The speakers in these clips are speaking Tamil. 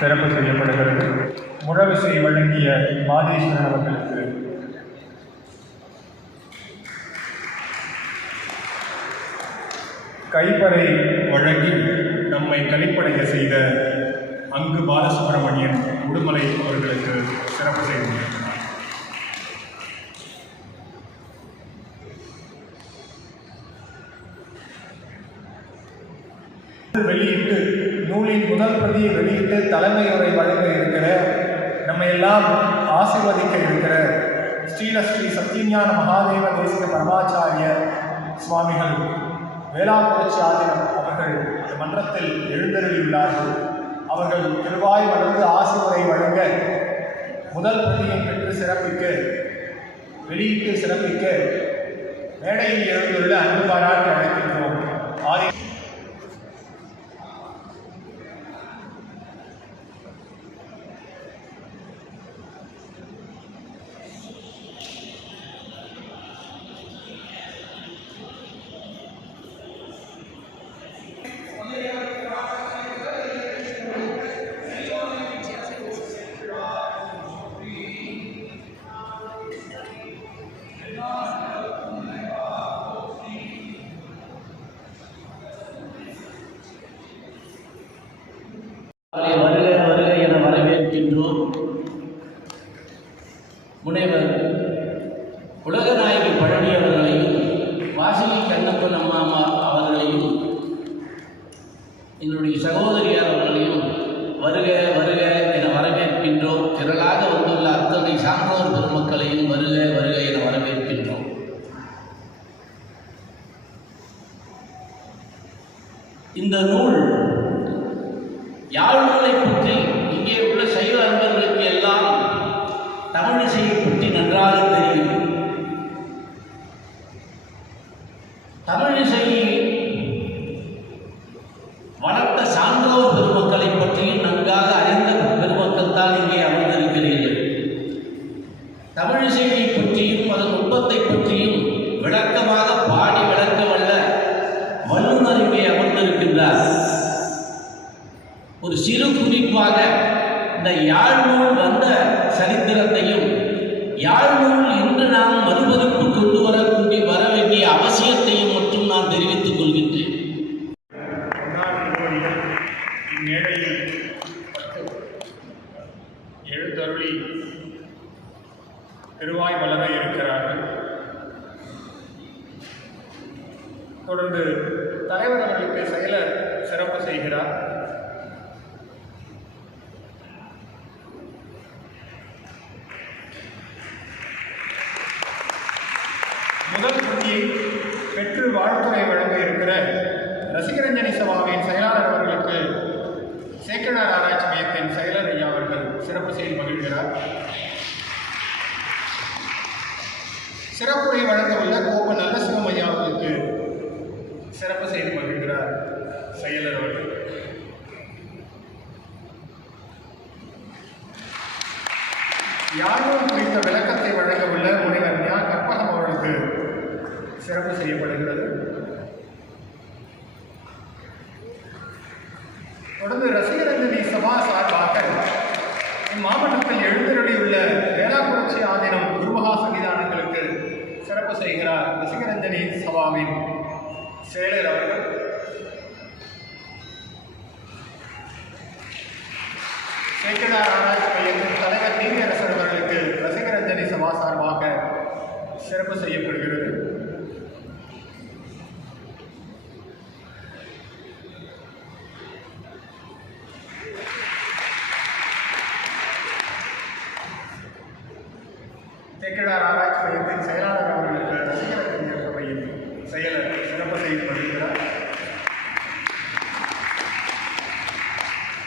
சிறப்பு செய்யப்படுகிறது. முழவிசை வழங்கிய மாதேஸ்வரன் அவர்களுக்கு கைப்பறை வழங்கி நம்மை கழிப்படைய செய்த அங்கு பாலசுப்ரமணியன் உடுமலை அவர்களுக்கு சிறப்பு செய்திருக்கிறார். வெளியிட்டு நூலின் முதல் பிரதியை வெளியிட்டு தலைமையுரை வழங்க இருக்கிற நம்ம எல்லாம் ஆசீர்வதிக்க இருக்கிற ஸ்ரீ சத்தியஞான மகாதேவ தேசிக பரமாச்சாரிய சுவாமிகள் வேளாக்குறிச்சி ஆதீனம் அவர்கள் இந்த மன்றத்தில் எழுந்தருளியுள்ளார்கள். அவர்கள் திருவாய் வளர்ந்து ஆசீர்வரை வழங்க முதல் பிரதியை பெற்று சிறப்பிக்க வெளியிட்டு சிறப்பிக்க மேடையில் எழுந்துள்ள அன்பு பாராட்டி அழைக்கின்றோம். வருக வருக என வரவேற்கின்றோம். முனைவர் உலகநாயகி பழனி அவர்களையும் வாசகி கண்ணப்பன் அம்மா அவர்களையும் எங்களுடைய சகோதரியார் அவர்களையும் வருக வருக என வரவேற்கின்றோம். திரளாக வந்துள்ள அத்தனை சான்றோர் பெருமக்களையும் வருக வருக என வரவேற்கின்றோம். இந்த நூல் யாழ் நூலை பற்றி இங்கே உள்ள சைவ அன்பர்களுக்கு எல்லாம் தமிழிசையை பற்றி நன்றாக தெரியும். தமிழிசையை வளர்த்த சான்றோர் பெருமக்களை பற்றியும் நன்றாக அறிந்த பெருமக்கள் தான் இங்கே அமர்ந்திருக்கிறீர்கள். தமிழிசையை பற்றியும் அதன் நுட்பத்தை பற்றியும் விளக்கமாக பாடி விளக்க வல்ல வல்லுநர் இங்கே அமர்ந்திருக்கின்றார். ஒரு சிறு குறிப்பாக இந்த யாழ்நூல் வந்த சரித்திரத்தையும் யாழ்நூல் இன்று நாம் மறுபதிப்பு கொண்டு வர வேண்டிய அவசியத்தையும் மட்டும் நான் தெரிவித்துக் கொள்கின்றேன். இம்மேடையில் எழுத்தருளி திருவாய் வளர இருக்கிறார்கள். தொடர்ந்து தலைவர் அவர்களுக்கு செயலர் சிறப்பு செய்கிறார். முதல் பிரதியை பெற்று வாழ்த்துறை வழங்க இருக்கிற ரசிகரஞ்சனி சபாவின் செயலாளர் அவர்களுக்கு சேக்கடார் ஆராய்ச்சி மையத்தின் செயலர் ஐயா அவர்கள் சிறப்பு செய்து மகிழ்கிறார். சிறப்புரை வழங்க உள்ள கோப நல்லசிவம் ஐயா அவர்களுக்கு சிறப்பு செய்து மகிழ்கிறார் செயலர் அவர்கள். யாழ்நூல் குறித்த விளக்கத்தை வழங்க உள்ள முனைவர் ஞா கற்பகம் அவர்களுக்கு சிறப்பு செய்யப்படுகிறது. தொடர்ந்து ரசிகரஞ்சனி சபா சார்பாக இம்மாவட்டத்தில் எழுந்தருளியுள்ள வேளாக்குறிச்சி ஆதீனம் குருமகா சன்னிதானங்களுக்கு சிறப்பு செய்கிறார் ரசிகரஞ்சனி சபாவின் செயலர் அவர்கள். சேக்கடார் ஆராய்ச்சி மையத்தின் தலைவர் நீதியரசர் அவர்களுக்கு ரசிகரஞ்சனி சபா சார்பாக சிறப்பு செய்யப்படுகிறது. சேக்கடார் ஆராய்ச்சி மையத்தின் செயலாளர் அவர்களுக்கு ரசிகரஞ்சனி சபையின் செயலர் சிறப்பு செய்யப்படுகிறார்.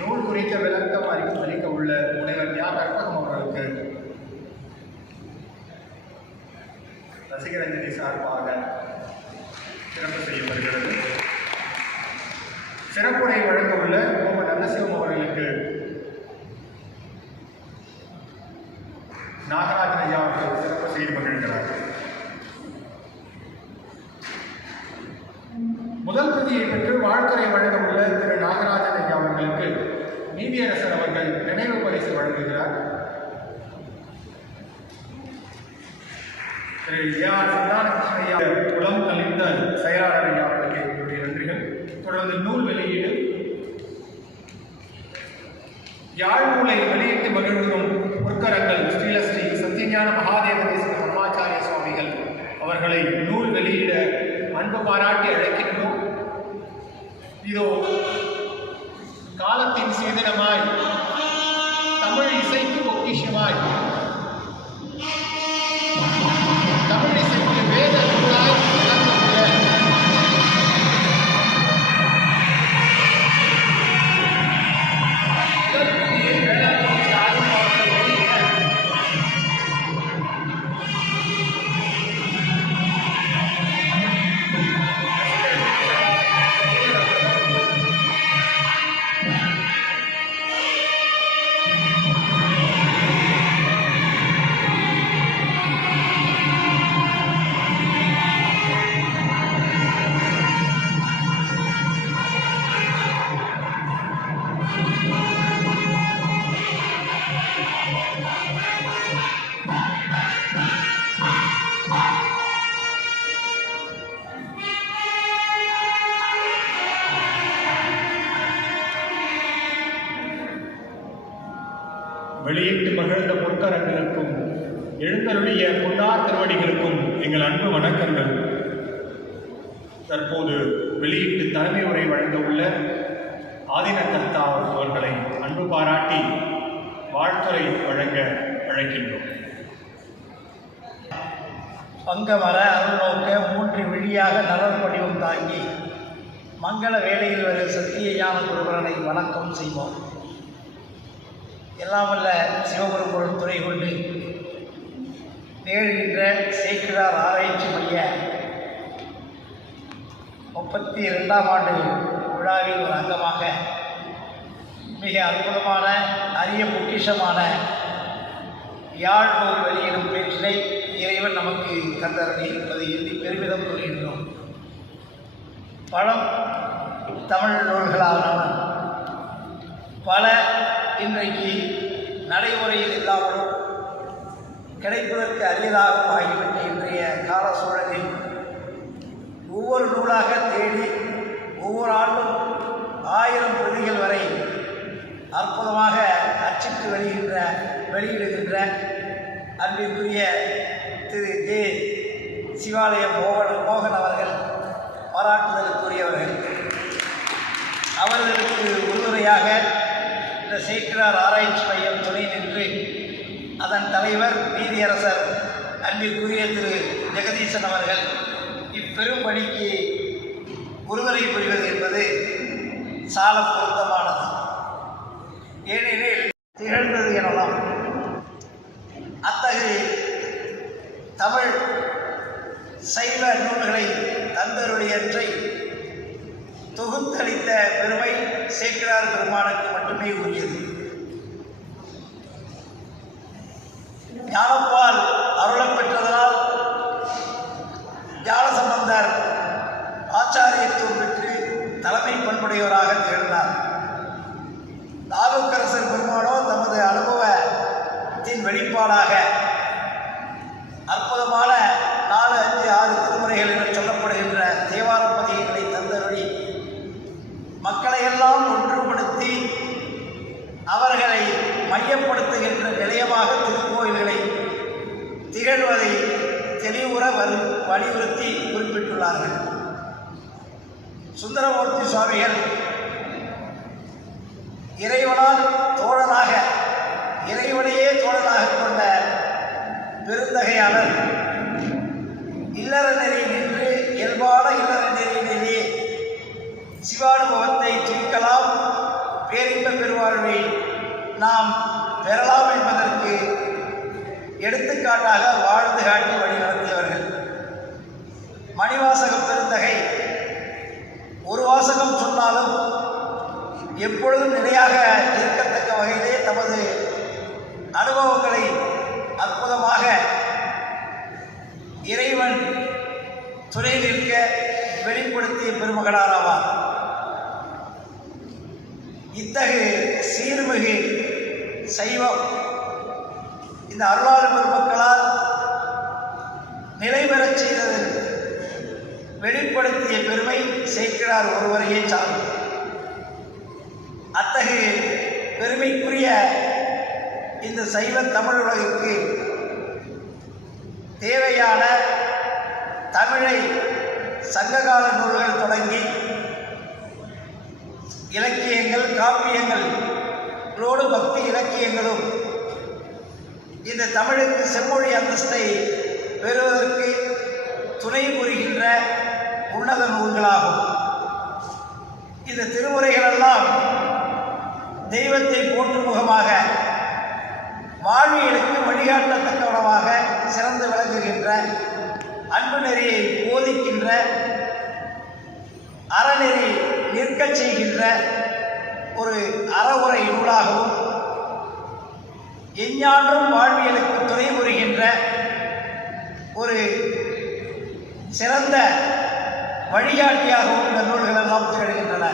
நூல் குறித்த விளக்கம் அளிக்க உள்ள முனைவர் ஞா கற்பகம் அவர்களுக்கு ரசிகரஞ்சனி சார்பாக சிறப்பு செய்யப்படுகிறது. சிறப்புரை வழங்க உள்ள கோப நல்லசிவம் அவர்களுக்கு நாகராஜன் ஐயா அவர்கள் சிறப்பு செய்து மகிழ்கிறார். முதல் பிரதியை பெற்று வாழ்த்துறை வழங்க உள்ள திரு நாகராஜன் ஐயா அவர்களுக்கு நீதியரசர் அவர்கள் வழங்குகிறார். திரு சந்தானகிருஷ்ணய்யா குளம் கலிந்த செயலாளர் ஐயா அவர்களுக்கு என்னுடைய நன்றிகள். தொடர்ந்து நூல் வெளியீடு. யாழ்நூலை வெளியிட்டு மகிழ்வும் பொற்கரங்கள் ஸ்ரீலஸ்ரீ சத்யஞான மகாதேவதேச பரமாச்சாரிய சுவாமிகள் அவர்களை நூல் வெளியிட அன்பு பாராட்டி அழைக்கின்றோம். இதோ காலத்தின் சீதனமாய் தமிழ் இசைக்கு பொக்கிஷமாய் தமிழ் இசைக்கு வேத நூலாய் விளங்குகிற வெளியிட்டு மகிழ்ந்த பொற்கரங்களுக்கும் எழுந்தருளிய பொன்னார் திருவடிகளுக்கும் எங்கள் அன்பு வணக்கங்கள். தற்போது வெளியிட்டு தலைமை உரை வழங்க உள்ள ஆதினகர்த்தா அவர்களை அன்பு பாராட்டி வாழ்த்துரை வழங்க அழைக்கின்றோம். பங்கமர அருள்நோக்க மூன்று விழியாக நலர் வடிவம் தாங்கி மங்கள வேளையில் வரை சத்திய ஞான குருபரனை வணக்கம் செய்வோம். எல்லாம் வல்ல சிவபெரும்பொருள் துறை கொண்டு நிகழ்கின்ற சேக்கிழார் ஆராய்ச்சி மைய 32ஆம் ஆண்டு விழாவில் ஒரு அங்கமாக மிக அற்புதமான அரிய பொக்கிஷமான யாழ் நூல் வெளியிடும் பேச்சினை இறைவன் நமக்கு தந்தருளி இருப்பதை எண்ணி பெருமிதம் கொள்கின்றோம். பழம் தமிழ் நூல்களானாலும் பல இன்றைக்கு நடைமுறையில் இல்லாமலும் கிடைப்பதற்கு அரியதாகவும் ஆகிவிட்ட இன்றைய கால சூழலில் ஒவ்வொரு நூலாக தேடி ஒவ்வொரு ஆண்டும் 1000 பிரதிகள் வரை அற்புதமாக அச்சிட்டு வெளியிடுகின்ற அன்பிற்குரிய திரு ஜே. சிவாலயம் மோகன் அவர்கள் பாராட்டுதலுக்குரியவர்கள். அவர்களுக்கு உறுதுணையாக இந்த சேக்கிழார் ஆராய்ச்சி மையம் துணை நின்று அதன் தலைவர் நீதியரசர் அன்பிற்குரிய திரு ஜெகதீசன் அவர்கள் இப்பெரும் பணிக்கு உறுதுணை புரிவது என்பது சால பொருத்தமானது. ஏனெனில் திகழ்ந்தது எனலாம். அத்தகைய தமிழ் சைவ நூல்களை தந்தருடையற்றை தொகுத்தளித்த பெருமை சேக்கிழார் பெருமானுக்கு மட்டுமே உரியது. ஞானப்பால் அருளப் பெற்றதனால் ஞானசம்பந்தர் ஆச்சாரியத்துவம் பெற்று தலைமை பண்புடையவராக திகழ்ந்தார். நாவுக்கரசர் பெருமானோ தமது அனுபவத்தின் வெளிப்பாடாக அற்புதமான 4, 5, 6 திருமுறைகள் என சொல்லப்படுகின்ற தேவார பதிகங்களை தந்தருளி மக்களையெல்லாம் ஒன்றுபடுத்தி அவர்களை மையப்படுத்துகின்ற நிலையமாக திருக்கோயில்களை திகழ்வதை தெளிவுற வலியுறுத்தி குறிப்பிட்டுள்ளார்கள். சுந்தரமூர்த்தி சுவாமிகள் இறைவனால் தோழனாக இறைவனையே தோழனாக கொண்ட பெருந்தகையாளர் இல்லற நெறி நின்று இயல்பான இல்லற நெறியிலேயே சிவானுபவத்தை துய்க்கலாம், பேரின்ப பெருவாழ்வை நாம் பெறலாம் என்பதற்கு எடுத்துக்காட்டாக வாழ்ந்து காட்டி வழிநடத்தியவர்கள். மணிவாசக பெருந்தகை ஒரு வாசகம் சொன்னாலும் எப்பொழுதும் நிலையாக இருக்கத்தக்க வகையிலே தமது அனுபவங்களை அற்புதமாக இறைவன் துணை நிற்க வெளிப்படுத்திய பெருமகனாராவார். இத்தகைய சீர்மிகு சைவம் இந்த அருளாளர் பெருமக்களால் நிலை பெறச் செய்தது வெளிப்படுத்திய பெருமை சேக்கிழார் ஒருவரையே சாரும். அத்தகைய பெருமைக்குரிய இந்த சைவ தமிழ் உலகிற்கு தேவையான தமிழை சங்ககால நூல்கள் தொடங்கி இலக்கியங்கள், காப்பியங்களோடு பக்தி இலக்கியங்களும் இந்த தமிழுக்கு செம்மொழி அந்தஸ்தை பெறுவதற்கு துணை புரிகின்ற உன்னத நூல்களாகும். இந்த திருமுறைகளெல்லாம் தெய்வத்தை போற்றும் முகமாக, வாழ்வியலுக்கு வழிகாட்டத்தக்கவனமாக சிறந்து விளங்குகின்ற, அன்பு நெறியை போதிக்கின்ற, அறநெறி நிற்கச் செய்கின்ற ஒரு அறவுரை நூலாகவும், எஞ்ஞான்றும் வாழ்வியலுக்கு துணை புரிகின்ற ஒரு சிறந்த வழிகாட்டியாகவும் இந்த நூல்கள் எல்லாம் திகழ்கின்றன.